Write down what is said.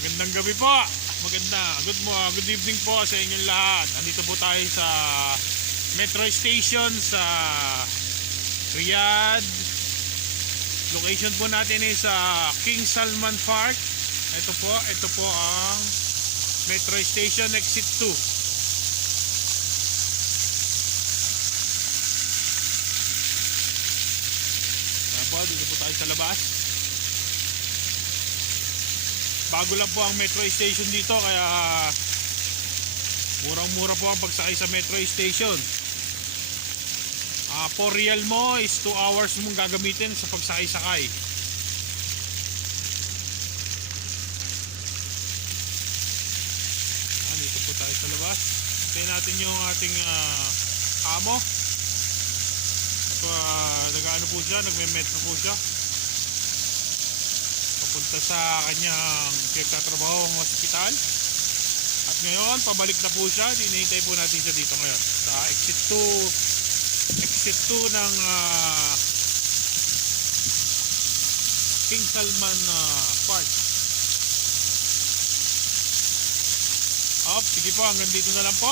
Magandang gabi po. Good evening po sa inyong lahat. Andito po tayo sa Metro Station sa Riyadh. Location po natin is sa King Salman Park. Ito po ang Metro Station Exit 2. Dito po tayo sa labas. Bago lang po ang metro station dito, kaya murang-mura po ang pagsakay sa metro station. 4 real mo is 2 hours mong gagamitin sa pagsakay-sakay. Dito po tayo sa labas. Hintayin natin yung ating amo. Nag-ano po siya, nagme-metro po siya papunta sa kanyang pinagtatrabahong hospital. At ngayon, pabalik na po siya. Hinihintay po natin siya dito ngayon sa exit 2 ng King Salman Park. Sige po, hanggang dito na lang po.